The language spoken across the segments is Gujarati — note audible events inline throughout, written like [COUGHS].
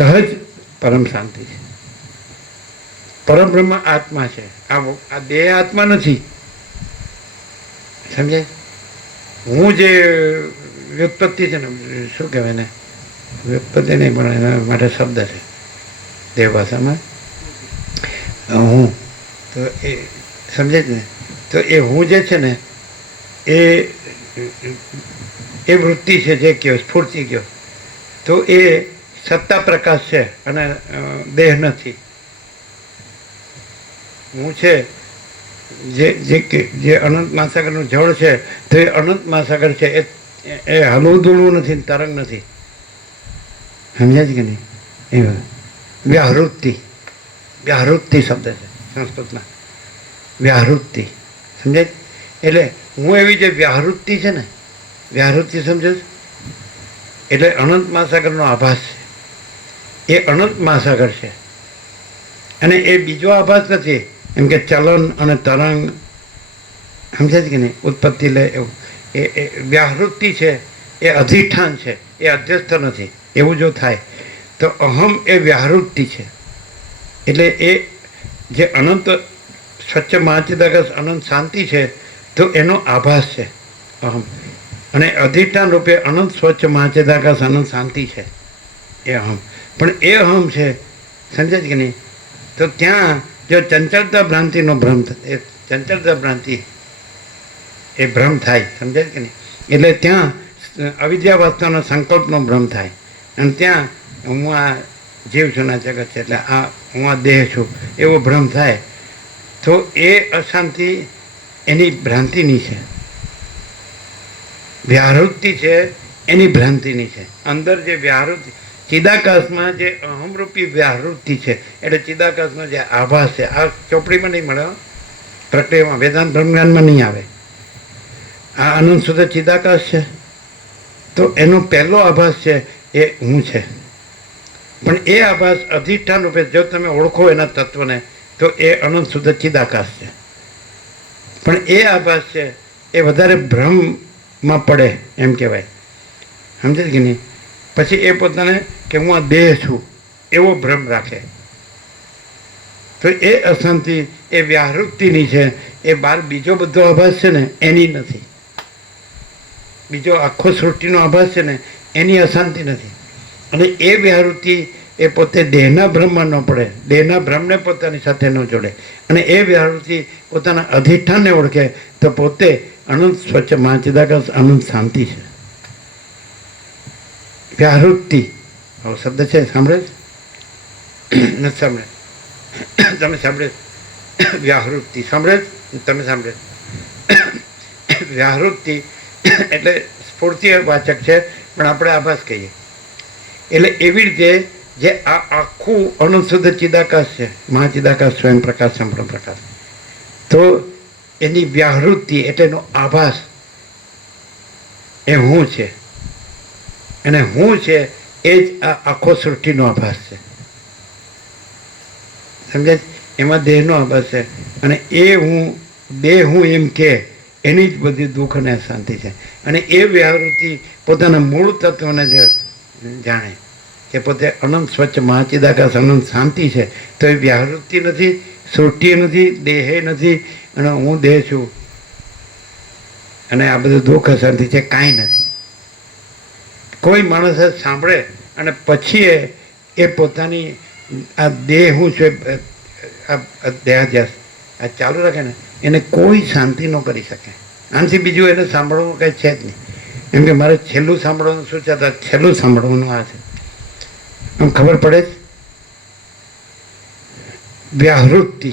સહજ પરમ શાંતિ છે. પરબ્રહ્મ આત્મા છે. આ આ દેહ આત્મા નથી. સમજાય? હું જે વ્યુત્પત્તિ છે ને, શું કહેવાય ને વ્યુત્પત્તિ નહીં, પણ એના માટે શબ્દ છે. દેવ ભાષામાં હું. તો એ સમજે ને? તો એ હું જે છે ને, એ એ વૃત્તિ છે જે કયો, સ્ફૂર્તિ કયો. તો એ સત્તા પ્રકાશ છે અને દેહ નથી. હું છે, જે જે જે અનંત મહાસાગરનું જળ છે, તો એ અનંત મહાસાગર છે. એ એ હલવું દુલવું નથી તરંગ નથી. સમજાય છે કે નહીં? એ. વ્યાહૃતિ. વ્યાહૃતિ શબ્દ છે સંસ્કૃતમાં. વ્યાહૃતિ. સમજાય એટલે હું એવી જે વ્યાહૃતિ છે ને, વ્યાહૃતિ સમજો એટલે અનંત મહાસાગરનો આભાસ છે. એ અનંત મહાસાગર છે. અને એ બીજો આભાસ નથી. એમ કે ચલન અને તરંગ સમજે કે નહીં? ઉત્પત્તિ લે એવું. એ એ વ્યાહૃતિ છે, એ અધિષ્ઠાન છે, એ અધ્યસ્થ નથી. એવું જો થાય, તો અહમ એ વ્યાહૃતિ છે. એટલે એ જે અનંત, સ્વચ્છ મહાચિદાકાશ અનંત શાંતિ છે, તો એનો આભાસ છે, અહમ. અને અધિષ્ઠાન રૂપે અનંત સ્વચ્છ મહાચિદાકાશ અનંત શાંતિ છે, એ અહમ. પણ એ અહમ છે. સમજાય કે નહીં? તો ત્યાં જો ચંચળતા ભ્રાંતિનો ભ્રમ એ ચંચળતા ભ્રાંતિ એ ભ્રમ થાય. સમજાય કે નહીં? એટલે ત્યાં અવિદ્યાવસ્થાનો સંકલ્પનો ભ્રમ થાય. અને ત્યાં હું આ જીવ છું ના જગત છે, એટલે આ હું આ દેહ છું, એવો ભ્રમ થાય. તો એ અશાંતિ એની ભ્રાંતિની છે. વ્યાહૃતિ છે, એની ભ્રાંતિની છે. અંદર જે વ્યાહૃતિ ચિદાકાશમાં જે અહમરૂપી વ્યાહૃતિ છે, એટલે ચિદાકાશનો જે આભાસ છે, આ ચોપડીમાં નહીં મળે પ્રક્રિયામાં, વેદાંત બ્રહ્મજ્ઞાનમાં નહીં આવે. આ અનંત શુદ્ધ ચિદાકાશ છે. તો એનો પહેલો આભાસ છે એ હું છે. પણ એ આભાસ અધિષ્ઠાન રૂપે જો તમે ઓળખો એના તત્વને, તો એ અનંત શુદ્ધ ચિદાકાશ છે. પણ એ આભાસ છે એ વધારે ભ્રમમાં પડે એમ કહેવાય. સમજે કે નહીં? પછી એ પોતાને કે હું આ દેહ છું, એવો ભ્રમ રાખે. તો એ અશાંતિ, એ વ્યાહૃતિની છે, એ બહાર બીજો બધો આભાસ છે ને, એની નથી. બીજો આખો સૃષ્ટિનો આભાસ છે ને, એની અશાંતિ નથી. અને એ વ્યાહૃતિ એ પોતે દેહના ભ્રમમાં ન પડે, દેહના ભ્રમને પોતાની સાથે ન જોડે. અને એ વ્યાહૃતિ પોતાના અધિષ્ઠાનને ઓળખે, તો પોતે અનંત સ્વચ્છ, મહાચિદાકાશ, અનંત શાંતિ છે. વ્યાહૃતિ આવો શબ્દ છે, સાંભળે [COUGHS] નથી સાંભળે. [COUGHS] તમે સાંભળે [COUGHS] વ્યાહૃતિ. સાંભળે તમે સાંભળે વ્યાહૃતિ એટલે સ્ફૂર્તિ વાચક છે, પણ આપણે આભાસ કહીએ. એટલે એવી રીતે જે આ આખું અનુશુદ્ધ ચિદાકાશ છે, મહાચિદાકાશ સ્વયં પ્રકાશ સંપૂર્ણ પ્રકાશ તો એની વ્યાહૃતિ એટલે એનો આભાસ એ હું છે. અને હું છે એ જ આ આખો સૃષ્ટિનો આભાસ છે. સમજાય એમાં દેહનો આભાસ છે. અને એ હું, દેહ હું એમ કે, એની જ બધી દુઃખ અને શાંતિ છે. અને એ વ્યાવૃત્તિ પોતાના મૂળ તત્વને જ જાણે કે પોતે અનંત સ્વચ્છ મહાચિદાકાશ, અનંત શાંતિ છે. તો એ વ્યાવૃત્તિ નથી, સૃષ્ટિ નથી, દેહે નથી, અને હું દેહ છું. અને આ બધું દુઃખ, અશાંતિ છે, કાંઈ નથી. કોઈ માણસ સાંભળે અને પછી એ પોતાની આ દેહ હું છે દેહાધ્યાસ આ ચાલુ રાખે ને, એને કોઈ શાંતિ ન કરી શકે. આનાથી બીજું એને સાંભળવું કંઈ છે જ નહીં. એમ કે મારે છેલ્લું સાંભળવાનું શું છે? છેલ્લું સાંભળવાનું આ છે. આમ ખબર પડે જ? વ્યાહૃતિ.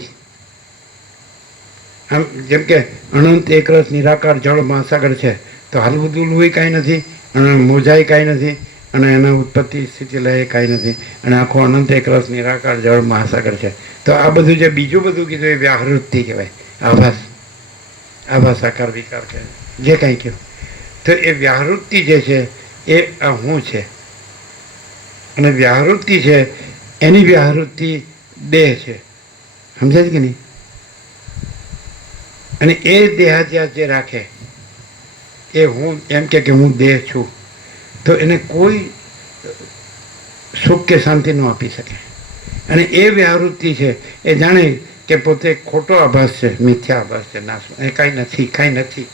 આમ જેમ કે અનંત એકરસ નિરાકાર જળ મહાસાગર છે. તો હાલવું દુલવું કાંઈ નથી. અને મોજાય કાંઈ નથી અને એના ઉત્પત્તિ સ્થિતિ લય કાંઈ નથી. અને આખો અનંત એકરસ નિરાકાર જળ મહાસાગર છે. તો આ બધું જે બીજું બધું કીધું એ વ્યાહૃતિ કહેવાય. આભાસ. આભાસ આકાર વિકાર કે જે કાંઈ કહ્યું તો એ વ્યાહૃતિ જે છે એ આ હું છે. અને વ્યાહૃતિ છે એની વ્યાહૃતિ દેહ છે. સમજાય કે નહીં? અને એ દેહાત્યાસ જે રાખે એ હું એમ કે હું દેહ છું, તો એને કોઈ સુખ કે શાંતિ ન આપી શકે. અને એ વ્યાવૃત્તિ છે, એ જાણે કે પોતે ખોટો આભાસ છે, મિથ્યા આભાસ છે, નાશ, એ કાંઈ નથી કાંઈ નથી.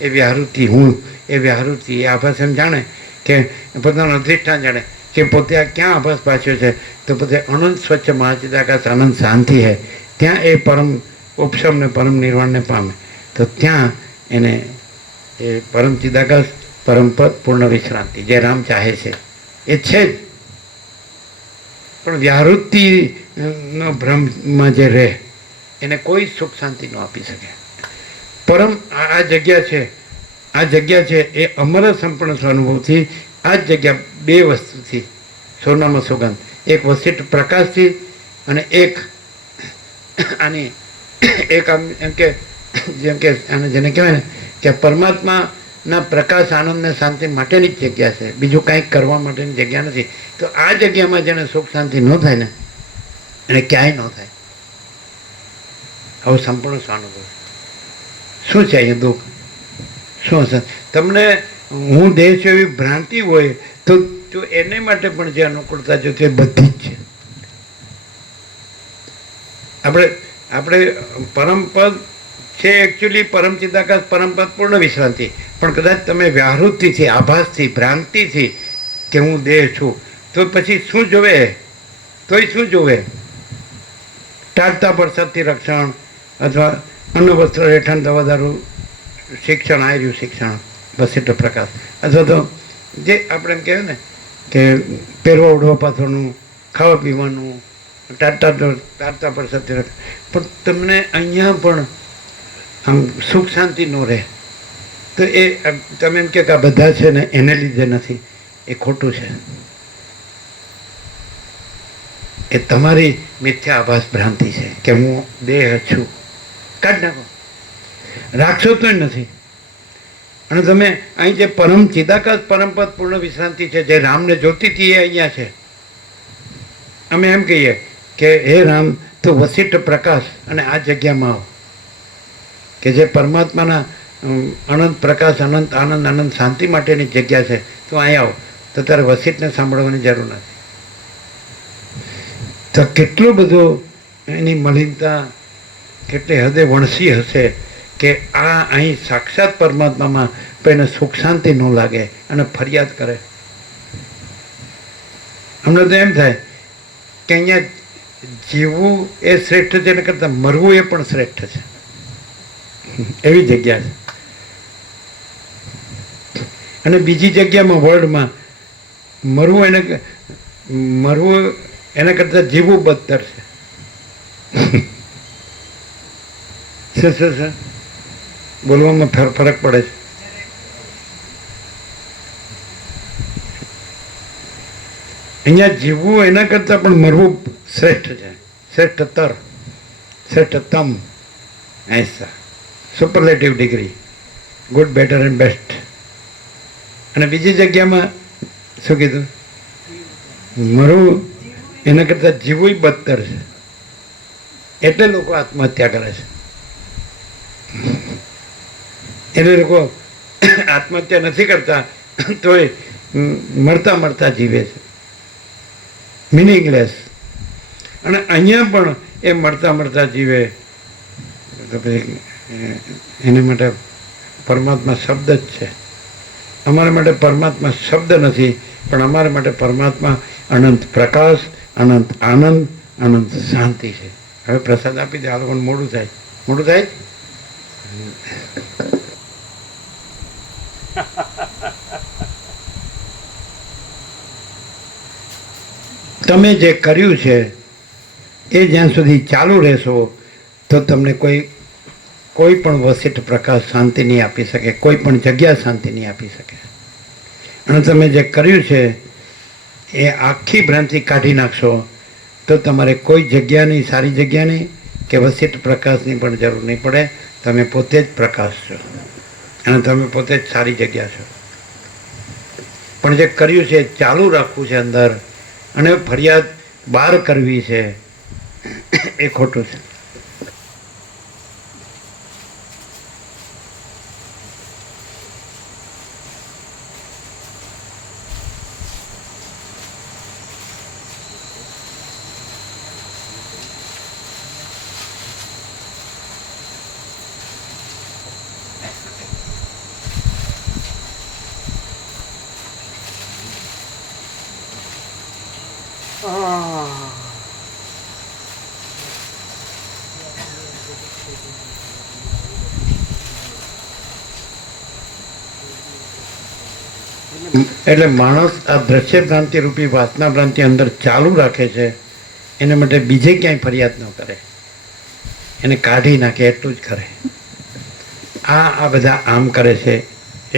એ વ્યાવૃત્તિ, હું, એ વ્યાવૃત્તિ, એ આભાસ એમ જાણે કે પોતાનો અધિષ્ઠાન જાણે કે પોતે આ ક્યાં આભાસ પાછો છે, તો પોતે અનંત સ્વચ્છ મહાચિદાકાશ આનંદ શાંતિ છે ત્યાં એ પરમ ઉપશમને, પરમ નિર્વાણને પામે. તો ત્યાં એને એ પરમ ચિદાકાશ પરમ પૂર્ણ વિશ્રાંતિ, જે રામ ચાહે છે. એ છે જ. પણ વ્યાવૃત્તિ નો ભ્રમમાં જે રહે, એને કોઈ સુખ શાંતિ ન આપી શકે. પરમ આ જગ્યા છે, આ જગ્યા છે એ અમર સંપૂર્ણ સ્વાનુભવથી, આ જ જગ્યા બે વસ્તુથી સોનામાં સુગંધ. એક વસિષ્ઠ પ્રકાશથી અને એક આની, એક આમ, એમ કે, જેમ કે આને જેને કહેવાય ને કે પરમાત્માના પ્રકાશ, આનંદ ને શાંતિ માટેની જ જગ્યા છે. બીજું કાંઈક કરવા માટેની જગ્યા નથી. તો આ જગ્યામાં જેને સુખ, શાંતિ ન થાય ને, એને ક્યાંય ન થાય. આવું સંપૂર્ણ સ્વાનુભવ શું છે અહીંયા દુઃખ? શું હશે તમને હું દેહ છું એવી ભ્રાંતિ હોય, તો જો એને માટે પણ જે અનુકૂળતા છે, તે બધી જ છે. આપણે આપણે પરમપદ છે એકચ્યુઅલી પરમ ચિદાકાશ પરમપદ પૂર્ણ વિશ્રાંતિ. પણ કદાચ તમે વ્યાહૃતિથી, આભાસથી, ભ્રાંતિથી કે હું દેહ છું, તો પછી શું જોવે? તોય શું જોવે? ટાળતા પરસાદથી રક્ષણ અથવા અન્ન વસ્ત્ર રહેઠાણ દવા દારૂ શિક્ષણ આર્યું શિક્ષણ વસિષ્ઠ પ્રકાશ અથવા તો જે આપણે એમ કહેવાય ને કે પહેરવા ઉડવા પાછળનું ખાવા પીવાનું ટાટા ટાળતા પરસાદથી રક્ષણ. પણ તમને અહીંયા પણ આમ સુખ શાંતિ ન રહે. તો એ તમે એમ કે આ બધા છે ને એને લીધે નથી. એ ખોટું છે. એ તમારી મિથ્યા આભાસ ભ્રાંતિ છે કે હું દેહ છું. કાઢ નાખો. રાખશો તો નથી. અને તમે અહીં જે પરમ ચિદાકાશ પરમપદ પૂર્ણ વિશ્રાંતિ છે, જે રામને જોતી એ અહીંયા છે. અમે એમ કહીએ કે હે રામ, તું વસિષ્ઠ પ્રકાશ અને આ જગ્યામાં આવ. કે જે પરમાત્માના અનંત પ્રકાશ, અનંત આનંદ આનંદ શાંતિ માટેની જગ્યા છે, તું અહીં આવ. તો તારે વસિતને સાંભળવાની જરૂર નથી. તો કેટલો બધો એની મલિનતા, કેટલી હદે વણસી હશે કે આ અહીં સાક્ષાત પરમાત્મામાં પણ એને સુખ શાંતિ ન લાગે અને ફરિયાદ કરે. અમને તો એમ થાય કે અહીંયા જીવવું એ શ્રેષ્ઠ છે, એના કરતાં મરવું એ પણ શ્રેષ્ઠ છે. એવી જગ્યા છે. અને બીજી જગ્યામાં વર્લ્ડમાં મરવું એને મરવું એના કરતાં જીવવું બદતર છે. બોલવામાં ફર, ફરક પડે છે. અહીંયા જીવવું એના કરતાં પણ મરવું શ્રેષ્ઠ છે. શ્રેષ્ઠતર. શ્રેષ્ઠતમ. એસા superlative degree good better and best અને બીજી જગ્યામાં શું કીધું? મરવું એના કરતાં જીવવું બદતર છે. એટલે લોકો આત્મહત્યા કરે છે. એટલે લોકો આત્મહત્યા નથી કરતા, તોય મળતા મળતા જીવે છે. મિનિંગલેસ અને અહીંયા પણ એ મળતા મળતા જીવે. તો પછી એના માટે પરમાત્મા શબ્દ જ છે. અમારા માટે પરમાત્મા શબ્દ નથી, પણ અમારા માટે પરમાત્મા અનંત પ્રકાશ, અનંત આનંદ, અનંત શાંતિ છે. હવે પ્રસાદ આપી દે, આ મોડું થાય. મોડું થાય? તમે જે કર્યું છે, એ જ્યાં સુધી ચાલુ રહેશો, તો તમને કોઈ કોઈ પણ વસિત પ્રકાશ શાંતિ નહીં આપી શકે, કોઈ પણ જગ્યા શાંતિ નહીં આપી શકે. અને તમે જે કર્યું છે, એ આખી ભ્રાંતિ કાઢી નાખશો, તો તમારે કોઈ જગ્યાની સારી જગ્યાની કે વસિત પ્રકાશની પણ જરૂર નહીં પડે. તમે પોતે જ પ્રકાશ છો. અને તમે પોતે જ સારી જગ્યા છો. પણ જે કર્યું છે ચાલુ રાખવું છે અંદર. અને ફરિયાદ બહાર કરવી છે, એ ખોટું છે. એટલે માણસ આ દ્રશ્ય ભ્રાંતિ રૂપી, વાસના ભ્રાંતિ અંદર ચાલુ રાખે છે, એના માટે બીજે ક્યાંય ફરિયાદ ન કરે. એને કાઢી નાખે, એટલું જ કરે. આ આ બધા આમ કરે છે,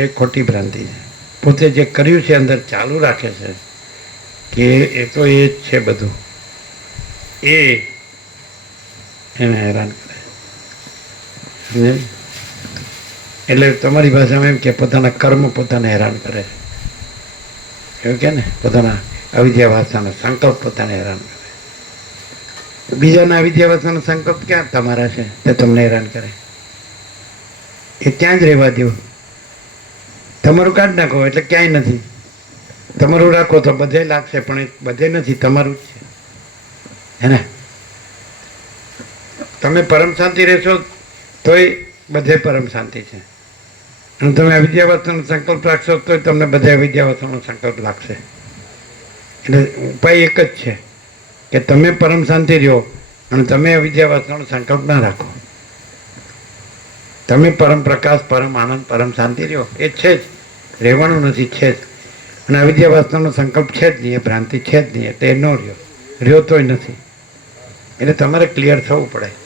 એ ખોટી ભ્રાંતિ છે. પોતે જે કર્યું છે અંદર ચાલુ રાખે છે. કે એ તો એ જ છે બધું. એ એને હેરાન કરે? એટલે તમારી ભાષામાં એમ કે પોતાના કર્મ પોતાને હેરાન કરે. એવું કે ને? પોતાના અવિદ્યા ભાષાનો સંકલ્પ પોતાને હેરાન કરે. બીજાના અવિદ્યા ભાષાનો સંકલ્પ ક્યાં તમારા છે? તે તમને હેરાન કરે. એ ત્યાં જ રહેવા દો તમારું કાઢ નાખો, એટલે ક્યાંય નથી. તમારું રાખો તો બધે લાગશે, પણ એ બધે નથી, તમારું જ છે. હે ને? તમે પરમ શાંતિ રહેશો તોય બધે પરમ શાંતિ છે. અને તમે અવિદ્યાવસ્થાનો સંકલ્પ રાખશો તોય તમને બધે અવિદ્યાવસ્થાનો સંકલ્પ લાગશે. એટલે ઉપાય એક જ છે કે તમે પરમ શાંતિ રહ્યો અને તમે અવિદ્યાવસ્થાનો સંકલ્પ ના રાખો. તમે પરમ પ્રકાશ, પરમ આનંદ, પરમ શાંતિ રહ્યો. એ છે જ. રહેવાનું નથી, છે જ. અને અવિદ્યાવસ્થાનો સંકલ્પ છે જ નહીં ભ્રાંતિ છે જ નહીં તે ન રહ્યો. રહ્યો તોય નથી. એટલે તમારે ક્લિયર થવું પડે.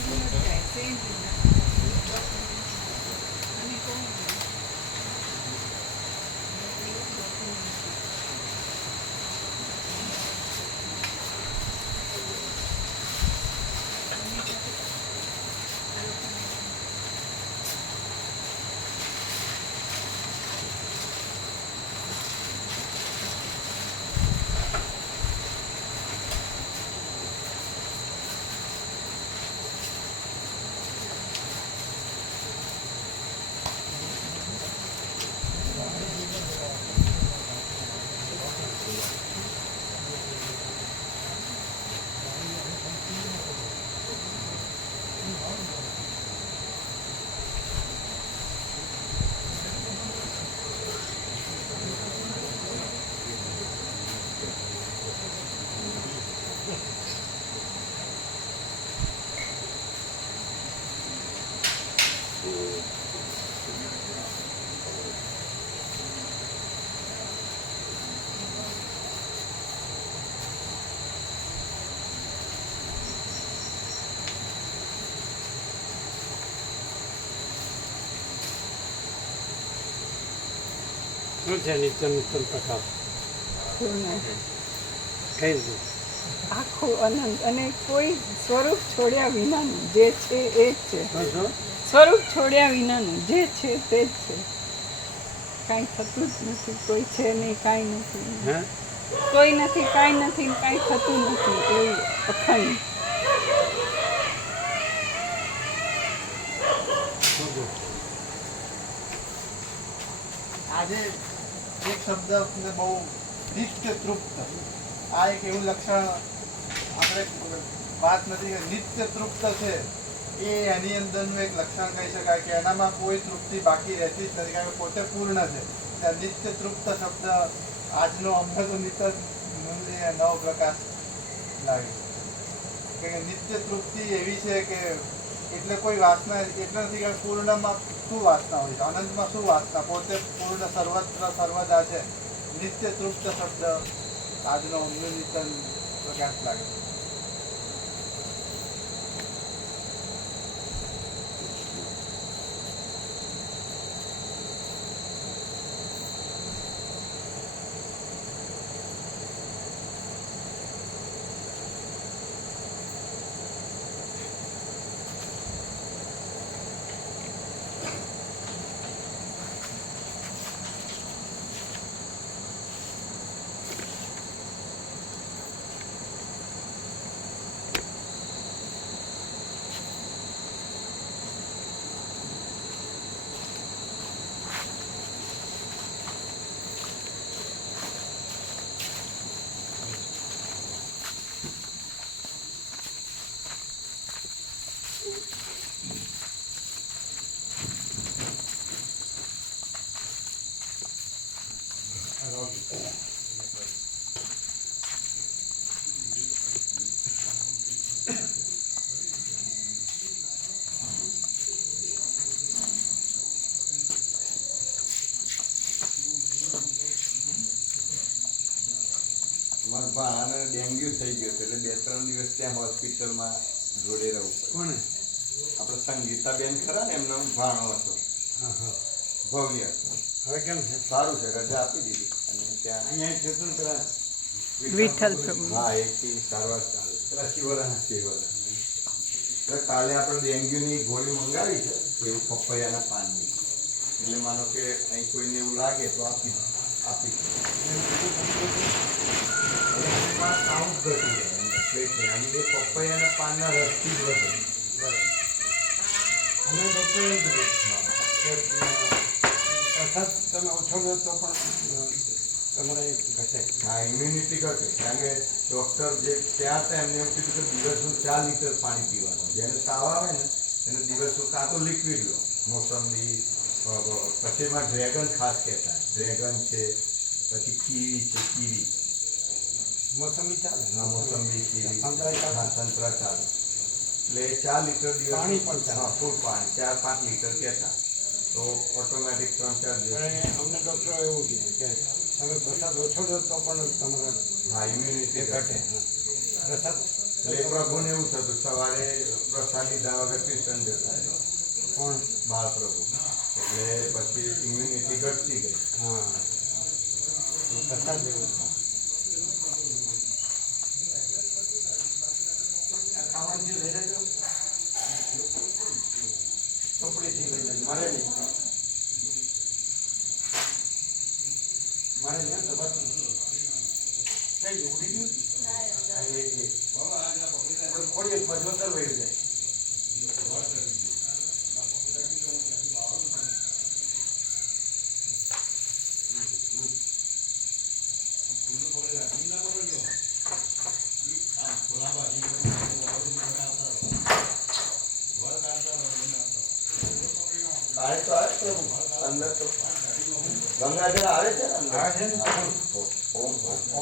Thank you. શું છે નિત્ય નૂતન પ્રકાશ કઈ રીતે આખું અનંત અને કોઈ સ્વરૂપ છોડ્યા વિનાનું જે છે એ જ છે સ્વરૂપ છોડ્યા વિનાનું જે છે તે જ છે કાંઈ થતું જ નથી કોઈ છે નહીં કાંઈ નથી હે કોઈ નથી કાંઈ નથી ને કાંઈ થતું નથી એવું અખંડ આજે એક શબ્દ બહુ નિત્ય તૃપ્ત આ એક એવું લક્ષણ આપણે વાત નથી કે નિત્ય તૃપ્ત છે. એ એની અંદરનું એક લક્ષણ કહી શકાય કે એનામાં કોઈ તૃપ્તિ બાકી રહેતી જ નથી. કારણ કે પોતે પૂર્ણ છે. ત્યાં નિત્ય તૃપ્ત શબ્દ આજનો અમને તો નિત્ય નવો પ્રકાશ લાગે. કે નિત્ય તૃપ્તિ એવી છે કે એટલે કોઈ વાસના એટલે નથી કે પૂર્ણમાં શું વાસના હોય છે? આનંદમાં શું વાસના પોતે પૂર્ણ સર્વત્ર સર્વદા છે. નિત્ય તૃપ્ત શબ્દ. આજનો નિત્ય પ્રકાશ લાગે છે મારા ભાણાને ડેન્ગ્યુ થઈ ગયો એટલે બે ત્રણ દિવસ ત્યાં હોસ્પિટલમાં જોડે રહેવું કોને આપણે સંગીતાબેન ખરા ને એમનો ભાણો હતો. ભવ્ય હવે કેમ છે? સારું છે રજા આપી દીધી. અને ત્યાં અહીંયા જતું પેલા વિઠ્ઠલ પ્રભુ. હા એકથી સારવાર ચાલે પેલા શિવરાના શિવરા કાલે આપણે ડેન્ગ્યુની ગોળી મંગાવી છે એવું પપૈયાના પાનની. એટલે માનો કે અહીં કોઈને એવું લાગે તો આપી આપી એમાં કાઉન્ટ ઘટી જાય પેટને અને એ પપૈયાના પાનના રસથી જ વધે અમે ડૉક્ટરે તમે ઓછો લો તો પણ તમારે ઘટે. હા ઇમ્યુનિટી ઘટે. કારણ કે ડૉક્ટર જે ત્યાં હતા, એમને એવું કીધું કે દિવસનું ચાર લીટર પાણી પીવાનું. જેને તાવ આવે ને, એને દિવસનું કાં તો લિક્વિડ લો. મોસંબી પછી એમાં ડ્રેગન ખાસ કહેતા. ડ્રેગન છે, પછી કીવી છે કીવી મોસમી ચાલે હા મોસંબી સંતરા ચાલે. સંતરા ચાલે. એટલે ચાર લીટર દિવસ પાણી પણ ચાલે. હા ફૂલ પાણી. ચાર પાંચ લીટર કહેતા. તો ઓટોમેટિક ત્રણ ચાર દિવસ. અમને ડૉક્ટર એવું કીધું કે તમે પ્રસાદ ઓછો લો તો પણ તમારે હા ઇમ્યુનિટી ઘટે. પ્રસાદ એટલે પ્રભુને એવું થતું સવારે પ્રસાદ લીધા વગર ટ્યુશન જતા કોણ? પણ બાળ પ્રભુ એટલે પછી ઇમ્યુનિટી ઘટતી ગઈ. હા. તો પ્રસાદ લેવો છે. આ ખાવાની લઈ લેજો ચોપડીથી લઈ લેજો મારે નહીં મારે નહીં દબાતું ઉડી ગયું? એ આપણે ખોડીએ પંચોતેર વહી જાય.